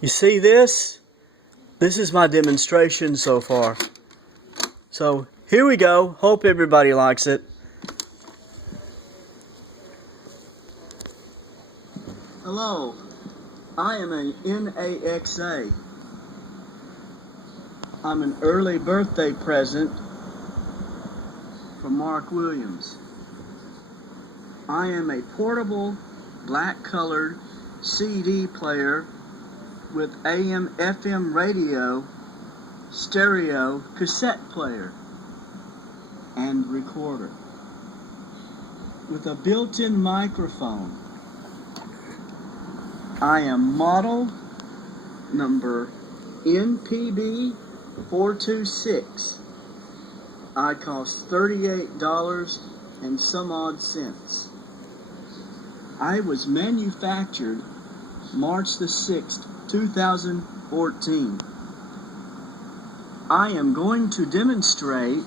You see this? This is my demonstration so far. So here we go. Hope everybody likes it. Hello, I am a NAXA. I'm an early birthday present from Mark Williams. I am a portable black colored CD player with AM FM radio, stereo cassette player and recorder with a built-in microphone. I am model number NPB 426. I cost $38 and some odd cents. I was manufactured March the 6th, 2014. I am going to demonstrate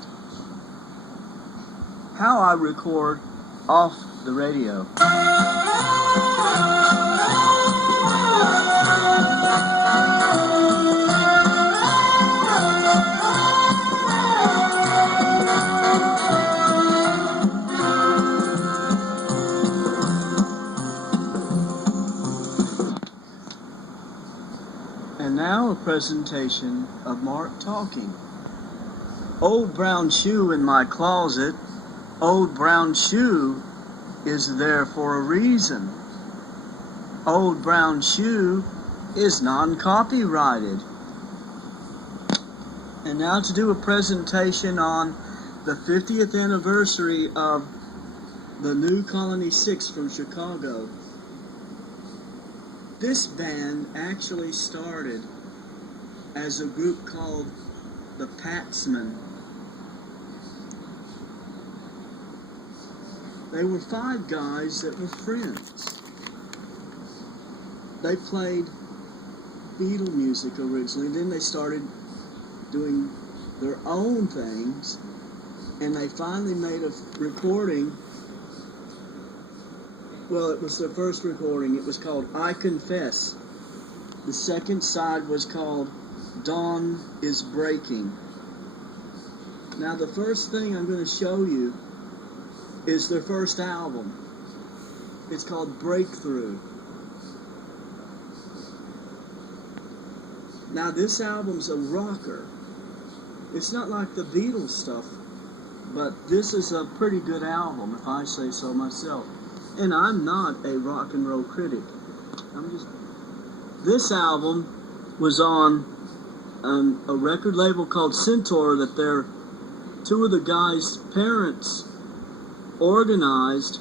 how I record off the radio. And now a presentation of Mark talking. Old brown shoe in my closet. Old brown shoe is there for a reason. Old brown shoe is non-copyrighted. And now to do a presentation on the 50th anniversary of the New Colony 6 from Chicago. This band actually started as a group called the Patsmen. They were 5 guys that were friends. They played Beatle music originally, then they started doing their own things, and they finally made a recording. Well, it was their first recording. It was called I Confess. The second side was called Dawn is Breaking. Now, the first thing I'm going to show you is their first album. It's called Breakthrough. Now, this album's a rocker. It's not like the Beatles stuff, but this is a pretty good album, if I say so myself. And I'm not a rock and roll critic. This album was on a record label called Centaur that two of the guys' parents organized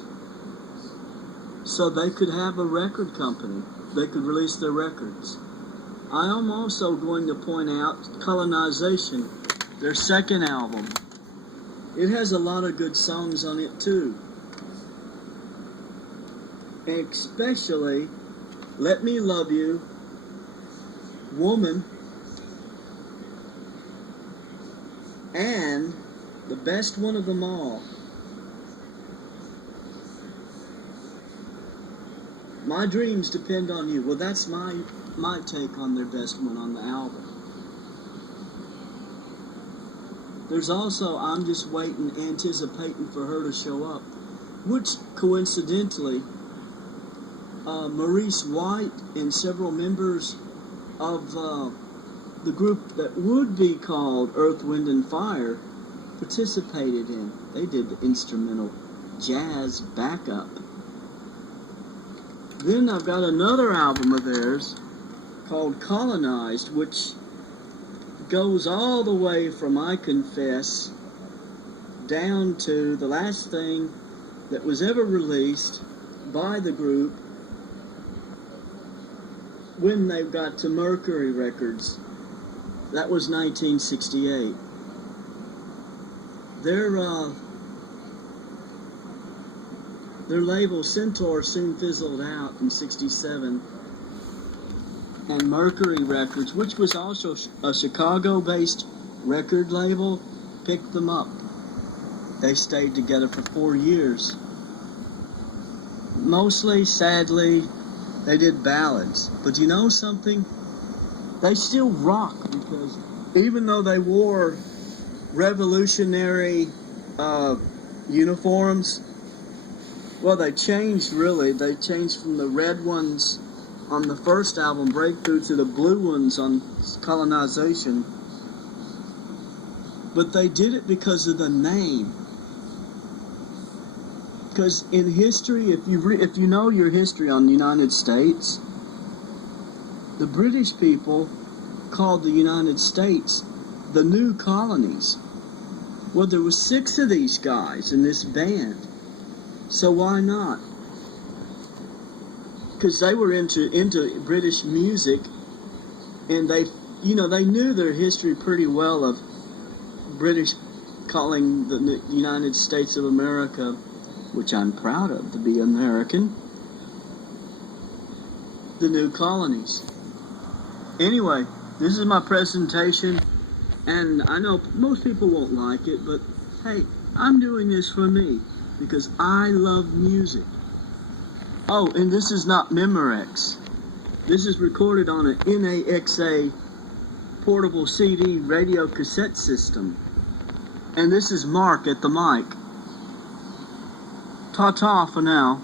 so they could have a record company. They could release their records. I am also going to point out Colonization, their second album. It has a lot of good songs on it too. Especially Let Me Love You, Woman, and the best one of them all, My Dreams Depend on You. Well, that's my take on their best one on the album. There's also I'm Just Waiting, Anticipating for Her to Show Up, which coincidentally Maurice White and several members of the group that would be called Earth, Wind and Fire participated in. They did the instrumental jazz backup. Then I've got another album of theirs called Colonized, which goes all the way from I Confess down to the last thing that was ever released by the group when they got to Mercury Records. That was 1968. Their label Centaur soon fizzled out in 67, and Mercury Records, which was also a Chicago-based record label, picked them up. They stayed together for 4 years. Mostly, sadly, they did ballads. But you know something? they still rock, because even though they wore revolutionary uniforms, well, they changed, really. They changed from the red ones on the first album, Breakthrough, to the blue ones on Colonization. But they did it because of the name. Because in history, if you know your history on the United States, the British people called the United States the New Colonies. Well, there were 6 of these guys in this band. So why not? Because they were into British music, and they knew their history pretty well of British calling the United States of America, which I'm proud of to be American, the New Colonies. Anyway, this is my presentation, and I know most people won't like it, but hey, I'm doing this for me, because I love music. Oh, and this is not Memorex. This is recorded on an NAXA portable CD radio cassette system. And this is Mark at the mic. Ta-ta for now.